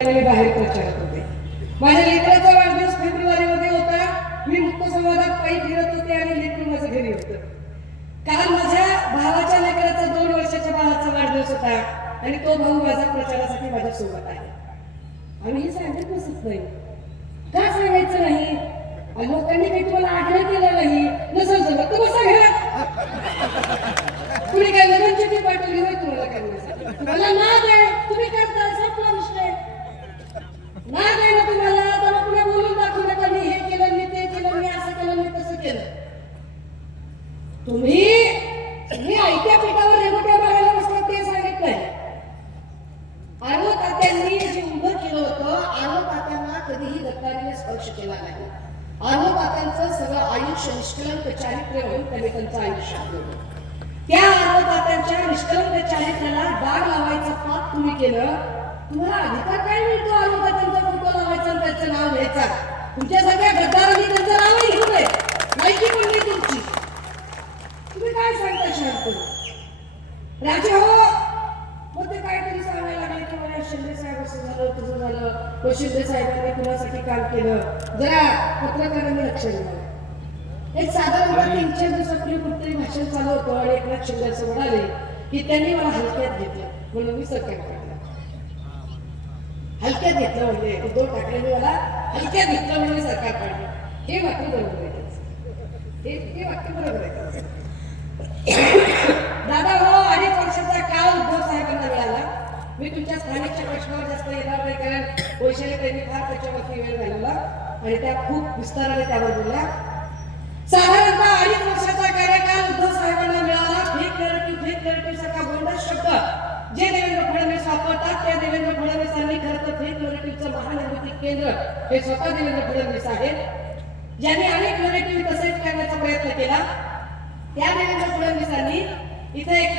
मी बाहेर प्रचारात होते माझ्या लेकराचा वाढदिवस फेब्रुवारीमध्ये होता. मी मुक्त संवादात पायी फिरत होते आणि लेकरू माझं घरी होतं. काल माझ्या भावाच्या लेकराचा दोन वर्षाच्या बाळाचा वाढदिवस होता आणि तो भाऊ माझा प्रचारासाठी माझ्या सोबत आहे. आम्ही हे सांगत नसत नाही. का सांगायचं नाही? आणि लोकांनी काही तुम्हाला आग्रह केला नाही? नसेल जमत तर बसा घरात तुम्ही काय लग्न पाठवली होय तुम्हाला करण्यासाठी तुम्हाला नाद आहे तुम्ही करता संपला विषय नाद आहे ना तुम्हाला तर मग पुढे बोलून दाखवू नका मी हे केलं मी ते केलं मी असं केलं मी तुम्ही मी ऐक्या पिठावर रेगोट्या मारायला बसला ते सांगित नाही आलो तात्यांनी जे उभं केलं होतं आलो तात्यांना कधीही गद्दारीने स्पर्श केला नाही. आलो तात्यांचं सगळं आयुष्य निष्कलंक चारित्र्य होऊन त्यांनी त्यांचं आयुष्य आलं. त्या आलो तात्यांच्या निष्कलंक चारित्र्याला डाग लावायचं पाप तुम्ही केलं. तुम्हाला अधिकार काय मिळतो आलो तात्यांचा फोटो लावायचा आणि त्याचं नाव घ्यायचा? तुमच्या सगळ्या गद्दारांनी त्यांचं नावही घेऊ नये माहिती पण नाही तुमची तुम्ही काय सांगता शांत राजा हो मग ते काहीतरी सांगायला लागले की मला शिंदे साहेब असं झालं तुझं झालं. मग शिंदे साहेबांनी कुणासाठी काम केलं? जरा पत्रकारांनी लक्ष दिलं एक साधारणतः तीन चार दिवसापूर्वी कुठतरी भाषण चालू होतं आणि एकनाथ शिंदे असं म्हणाले की त्यांनी मला हलक्यात घेतलं. म्हणून मी सरकार काढलं. हलक्यात घेतलं म्हणजे उद्धव ठाकरेंनी मला हलक्यात घेतलं म्हणून मी सरकार काढलं. हे वाक्य बरोबर आहे. हे वाक्य बरोबर आहे. दादा हो अडीच वर्षाचा काळ उद्धव साहेबांना मिळाला मी तुमच्या स्थानिकच्या प्रश्नावर जास्त येणार नाही कारण वैशाली त्यांनी फार वेळ घालवला. आणि त्या खूप विस्ताराने त्यावर बोलल्या साधारणतः अडीच वर्षाचा कार्यकाल उद्धव साहेबांना मिळाला. फेक नरेटिव्ह फेक नरेटिव्ह सारखा गोंडस शब्द. जे देवेंद्र फडणवीस वापरतात त्या देवेंद्र फडणवीसांनी खरं तर फेक नरेटिव्हचं महानिर्मिती केंद्र हे स्वतः देवेंद्र फडणवीस आहेत. ज्यांनी अनेक नरेटिव्ह तसेच करण्याचा प्रयत्न केला. त्या देवेंद्र फडणवीसांनी इथे एक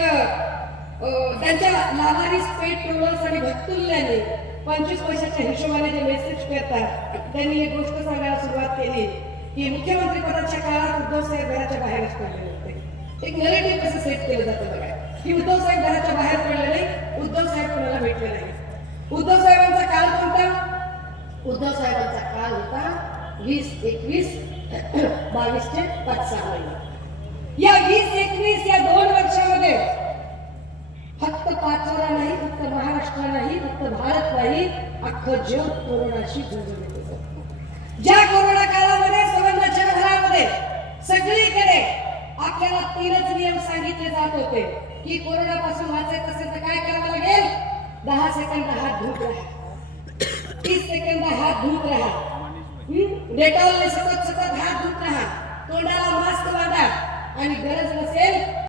त्यांच्या लाभारीस पेट ट्रोलर्स आणि भक्तुल्ल्याने पंचवीस पैशाच्या हिशोबाने जे मेसेज त्यांनी एक गोष्ट सांगायला सुरुवात केली की मुख्यमंत्री पदाच्या काळात उद्धव साहेब घराच्या बाहेरच पडलेले होते. एक नरेटिव्ह कसं सेट केलं जातं बघा. की उद्धव साहेब घराच्या बाहेर पडले नाही उद्धव साहेब कोणाला भेटले नाही. उद्धव साहेबांचा काळ कोणता? उद्धव साहेबांचा काळ होता वीस एकवीस बावीसचे पाच सहा महिने. या वीस एकवीस या दोन अख्खं जग कोरोनाशी झुंजत ज्या कोरोना काळामध्ये संबंध जगभरामध्ये सगळीकडे आपल्याला तीनच नियम सांगितले जात होते की कोरोनापासून वाचायचं असेल तर काय करावं लागेल? दहा सेकंद हात धुत राहा. तीस सेकंद हात धुत राहा. डेटॉलने सतत सतत हात धुत राहा. तोंडाला मास्क बांधा. आणि गरज नसेल